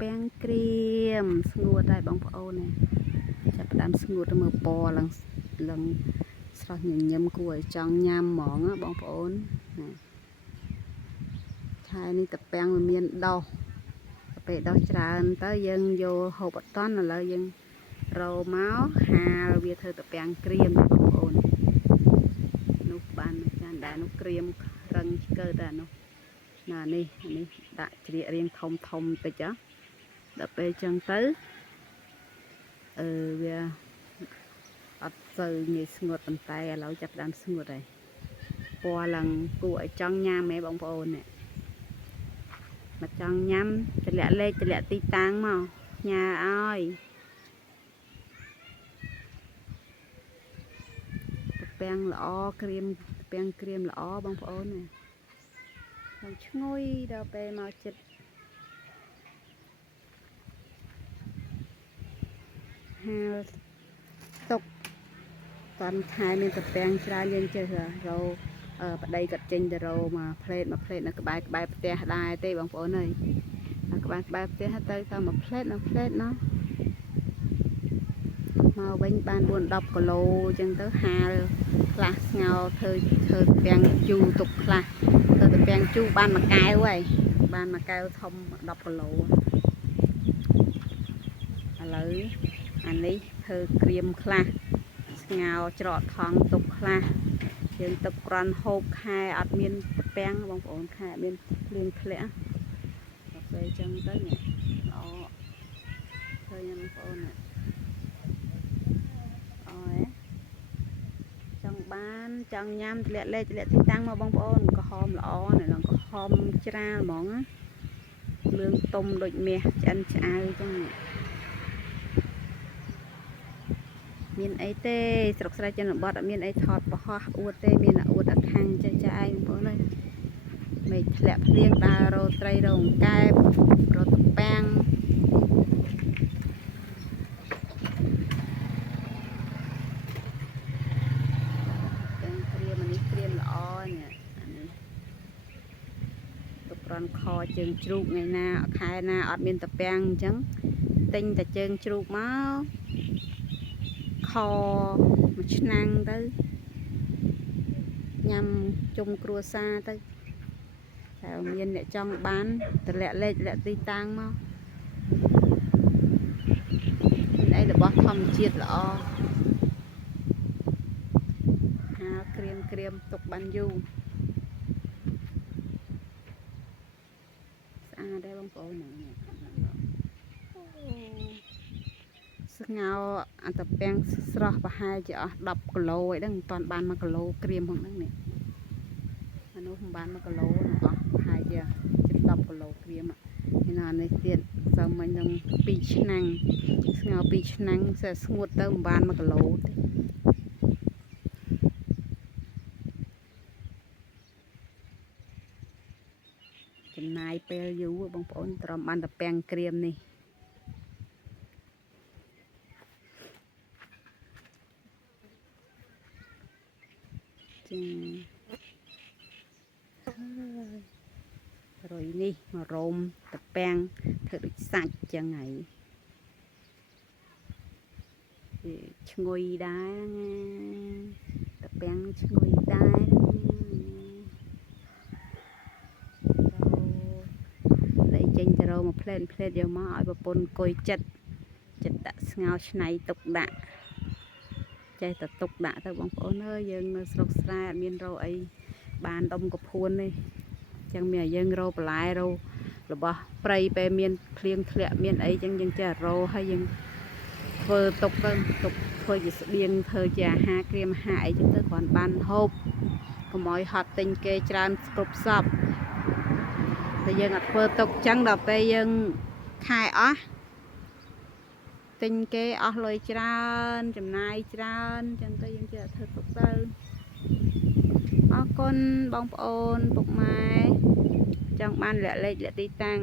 ពាំងក្រៀមស្ងួតដែរបងប្អូនណាចាប់ផ្ដើមស្ងួតទៅមើលពណ៌ឡើងស្រស់ញញឹមគួរឲ្យចង់ញ៉ាំហ្មងណាបងប្អូនណាខែនេះតាពាំងវាមានដោះពេលដោះច្រើនទៅយើងយកហូបអត់តន់ឥឡូវយើងរោមកហាលវាធ្វើតាពាំងក្រៀមបងប្អូននោះបានចានដែរនោះក្រៀមរឹងឆ្កើតែនោះណានេះដាក់ជ្រៀករៀងធំតិចដល់ពេលចឹងទៅវាអត់សូវងាយស្ងួតប៉ុន្តែឥឡូវចាប់ដើមស្ងួតហើយពណ៌ឡើងគួរឲ្យចង់ញ៉ាំហ៎បងប្អូននេះមកចង់ញ៉ាំតម្លាក់លេខតម្លាក់ទីតាំងមកញ៉ាឲ្យពាំងល្អក្រៀមពាំងក្រៀមល្អបងប្អូនណាហើយឈ្ងុយដល់ពេលមកចិត្តហាលទុកតាន់ខែមានតាពាំងច្រើនយើងចេះរោប្តីគាត់ចេញទៅរោមកផ្លេតនៅក្បែរផ្ទះដែរទេបងប្អូនអើយនៅក្បែរផ្ទះទៅមកផ្លេតណោះមកវិញបាន4-10គីឡូអញ្ចឹងទៅហាលខ្លះស្ងោរធ្វើពាំងជូរទុកខ្លះធ្វើតែពាំងជូរបានមួយកែវហើយបានមួយកែវធំ10គីឡូឥឡូវអានេះធ្វើក្រៀមខ្លះស្ងោរច្រកថងទុកខ្លះយើងទឹកក្រាន់ហូបខែអត់មានពាំងបងប្អូនខែមានភ្លៀងធ្លាក់ដល់ពេលអញ្ចឹងទៅនេះល្អឃើញបងប្អូនចង់ញ៉ាំធ្លាក់លេខធ្លាក់ទីតាំងមកបងប្អូនក្រហមល្អនេះឡើងក្រហមច្រាលហ្មងណាលឿងទុំដូចមាសឆ្អិនឆ្អៅអញ្ចឹងមានអីទេស្រុកស្រែជនបទអត់មានអីថតបរោះអួតទេមានអួតអខាំងចាឯងបងប្អូនអើយមេឃធ្លាក់ភ្លៀងដើររោត្រីរោងកែបរោតពាំងរន់ខជើងជ្រូកថ្ងៃណាខែណាអត់មានតាពាំងអញ្ចឹងទិញតែជើងជ្រូកមកខមួយឆ្នាំងទៅញ៉ាំជុំគ្រួសារទៅតែមានអ្នកចង់បានតម្លាក់លេខតម្លាក់ទីតាំងមកមានអីរបស់ធម្មជាតិល្អហាលក្រៀមទុកបានយូរដែរបងប្អូនស្ងោរអាតាពាំងស្រស់ប្រហែលជាអស់10គីឡូអីហ្នឹងមិនតាន់បាន1គីឡូក្រៀមផងហ្នឹងនេះអានោះមិនបាន1គីឡូអស់ប្រហែលជា10គីឡូក្រៀមនេះនេះទៀតសើមិញនឹង2ឆ្នាំងស្ងោរ2ឆ្នាំងស្ងួតទៅមិនបាន1គីឡូទេចំណាយពេលយូរបងប្អូនត្រឹមបានតែពាំងក្រៀមនេះចារុយនេះមករោមតាពាំងធ្វើដូចសាច់ចឹងហើយឈ្ងុយដែរតាពាំងឈ្ងុយដែរចេញទៅរោមកផ្លេតយកមកឲ្យប្រពន្ធអង្គុយចិត្តដាក់ស្ងោរឆ្នៃទុកដាក់ចេះតែទុកដាក់ទៅបងប្អូនអើយយើងនៅស្រុកស្រែអត់មានរោអីបានដុំកភួននេះចឹងមានឲ្យយើងរោបន្លែរោរបស់ព្រៃពេលមានភ្លៀងធ្លាក់មានអីចឹងយើងចេះរោហើយយើងធ្វើទុកទៅធ្វើជាស្បៀងធ្វើជាអាហារក្រៀមអាហារអីចឹងទៅគ្រាន់បានហូបកុំឲ្យហត់ទិញគេច្រើនគ្រប់សពតែយើងអត់ធ្វើទុកចឹងដល់ពេលយើងខែអស់ទិញគេអស់លុយច្រើនចំណាយច្រើនចឹងទៅយើងចេះធ្វើទុកទៅអរគុណបងប្អូនពុកម៉ែចង់បានលាក់លេខលាក់ទីតាំង